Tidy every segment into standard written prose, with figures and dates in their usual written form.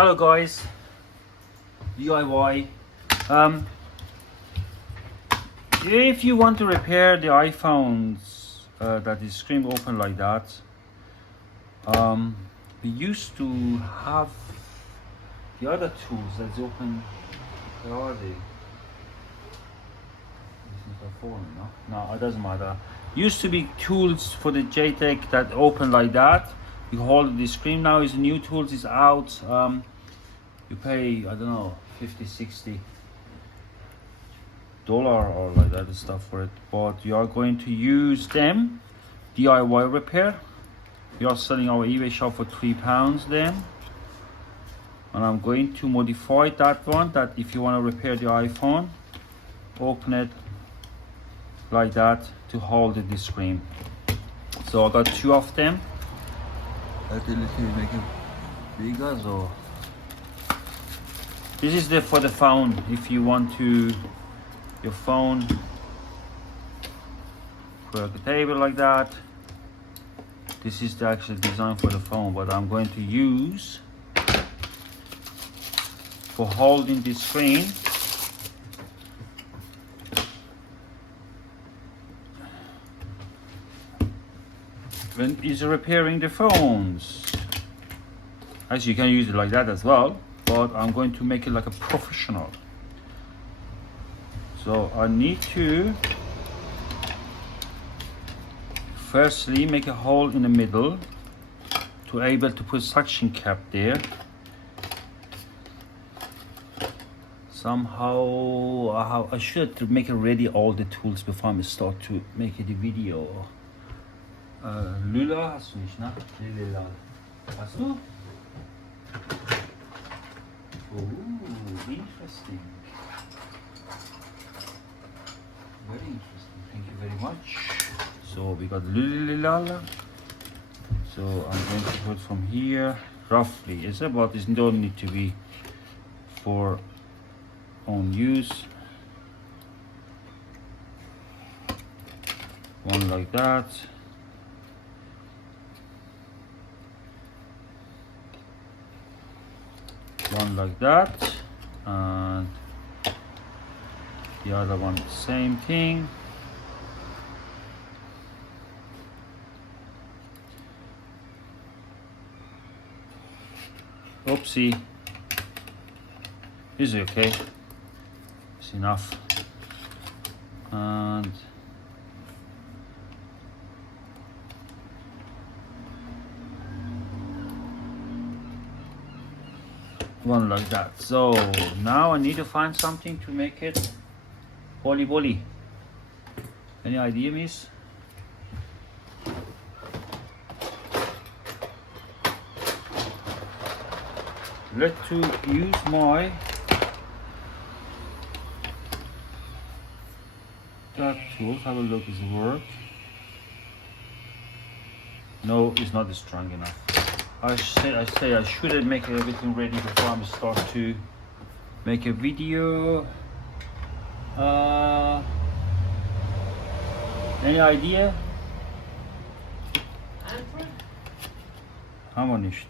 Hello guys, DIY. If you want to repair the iPhones that is screen open like that, we used to have the other tools that's open. Where are they? This is a phone, no, it doesn't matter. Used to be tools for the JTech that open like that. You hold the screen. Now is new tools is out. You pay, I don't know, 50-60 dollar or like that stuff for it, but you are going to use them DIY repair. We are selling our eBay shop for £3 then, and I'm going to modify that one, that if you want to repair the iPhone, open it like that to hold the screen. So I got two of them. Let me make it bigger. So this is for the phone. If you want to your phone for a table like that, this is the actual design for the phone, but I'm going to use for holding the screen. When is repairing the phones. Actually, you can use it like that as well, but I'm going to make it like a professional. So I need to firstly make a hole in the middle to able to put suction cap there. Somehow I should make it ready all the tools before I start to make the video. Lula hast du nicht, ne? Lila. Hast du? Oh, interesting. Very interesting. Thank you very much. So we got Lila. So I'm going to put from here roughly. It's about this. Don't need to be for own use. One like that. One like that, and the other one same thing. Oopsie. Is it okay? It's enough. And one like that. So now I need to find something to make it bolly. Any idea, miss? Let's use my that tool. Have a look, is it work? No, it's not strong enough. I say I should make everything ready before I start to make a video. Any idea? Haben wir nicht.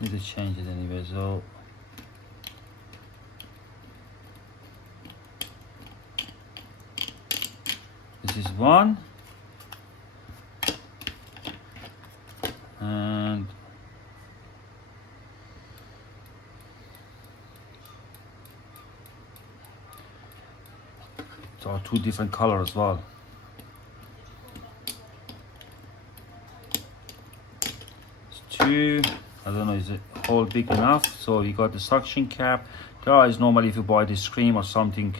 Need to change it anyway, so this is one, and so two different colors as well. It's two. I don't know, is it hole big enough? So you got the suction cap. There is normally, if you buy the screen or something,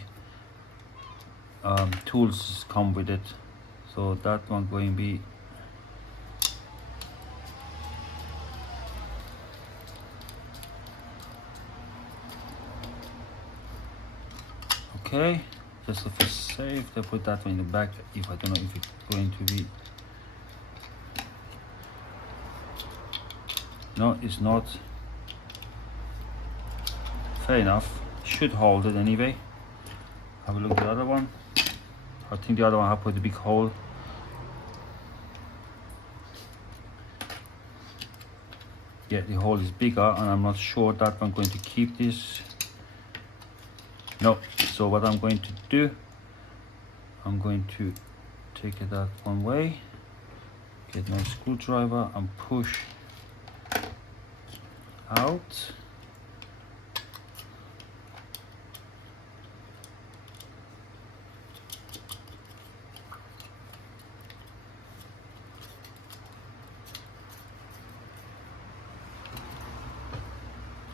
tools come with it. So that one going to be okay. Just to feel safe, they put that one in the back. If I don't know if it's going to be. No, it's not. Fair enough. Should hold it anyway. Have a look at the other one. I think the other one I put a big hole. Yeah, the hole is bigger, and I'm not sure that I'm going to keep this. No. So what I'm going to do, I'm going to take it that one way, get my screwdriver and push out.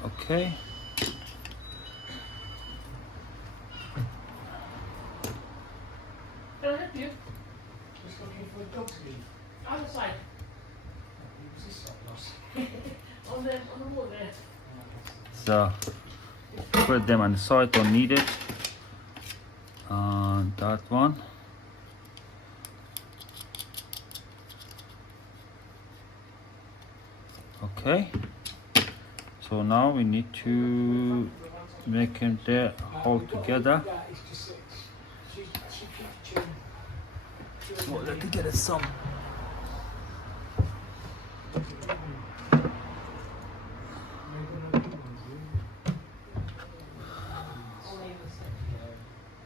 Okay. Can I help you? Just looking for a dog to leave. Other side. Was this stop loss? On the wall there. So put them on the side, don't need it. And that one. Okay. So now we need to make them there all together. That is just six. She keeps chewing. So let me get it some.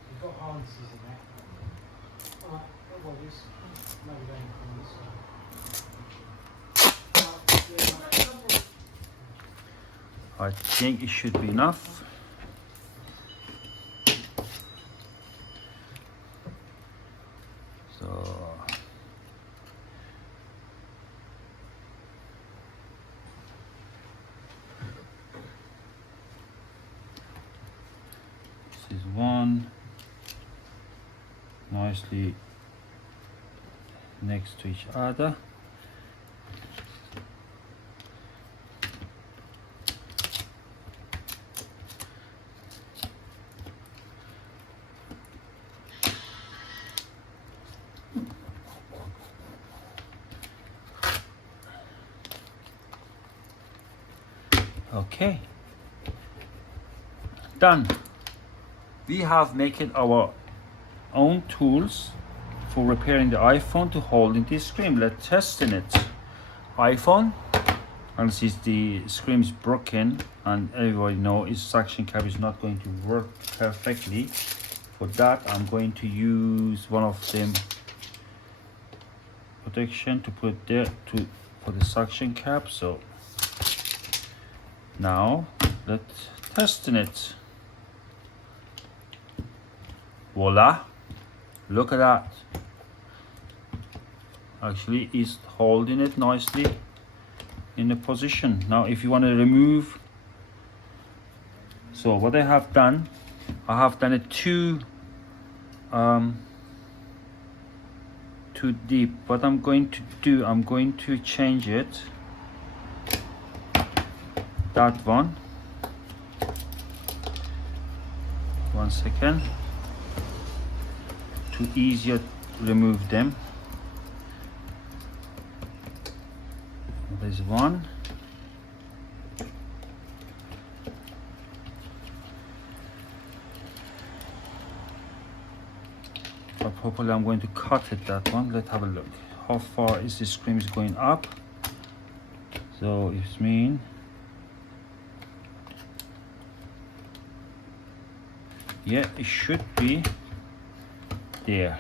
You've got harnesses in there. Alright, no worries. Maybe they can come this way. I think it should be enough. So this is one nicely next to each other. Okay, done. We have made our own tools for repairing the iPhone to holding this screen. Let's test in it. iPhone, and since the screen is broken and everybody know its suction cap is not going to work perfectly, for that I'm going to use one of them protection to put there for the suction cap. So now let's test in it. Voila, look at that. Actually it's holding it nicely in the position. Now if you want to remove, so what I have done it too deep. What I'm going to do, I'm going to change it, that one. 1 second, to easier remove them. There's one. But probably I'm going to cut it, that one. Let's have a look. How far is the screen is going up? So it's mean yeah, it should be there.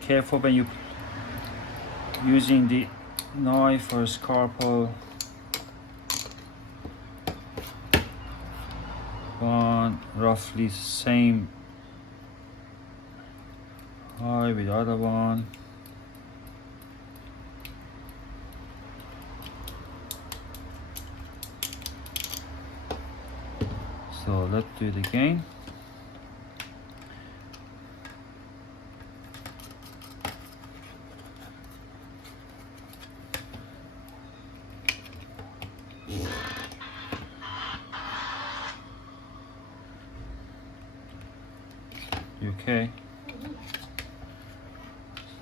Careful when you using the knife or scalpel. One roughly same high with the other one. So let's do it again. You okay?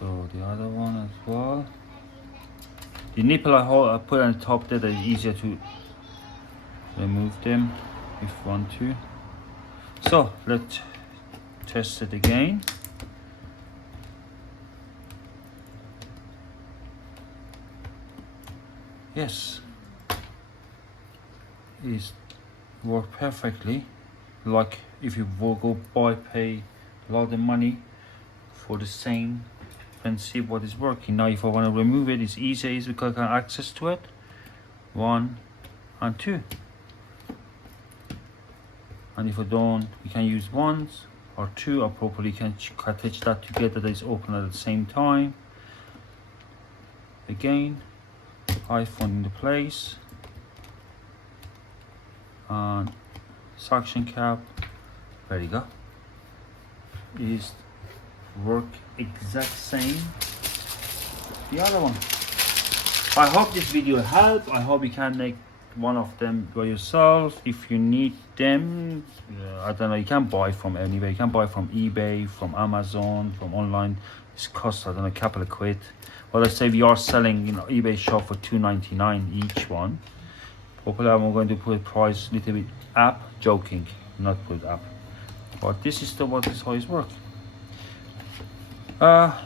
So the other one as well. The nipple I put on the top there, that is easier to remove them. if you want to. So let's test it again. Yes, it work perfectly. Like if you will go pay a lot of money for the same and see what is working. Now if I want to remove it, it's easy, is because I can access to it. 1 and 2. And if I don't, you can use 1 or 2, or properly can attach that together, that is open at the same time. Again, iPhone in the place, and suction cap. There you go. Is work exact same the other one. I hope this video helped. I hope you can make one of them by yourself. If you need them, I don't know, you can buy from anywhere. You can buy from eBay, from Amazon, from online. This costs, I don't know, a couple of quid. Well, let's say we are selling, you know, eBay shop for $2.99 each one. Hopefully I'm going to put price a little bit up, joking, not put up. But this is what is how it works.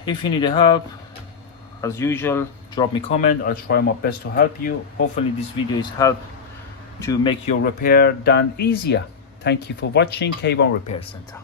If you need help, as usual, drop me a comment. I'll try my best to help you. Hopefully this video is help to make your repair done easier. Thank you for watching K1 Repair Center.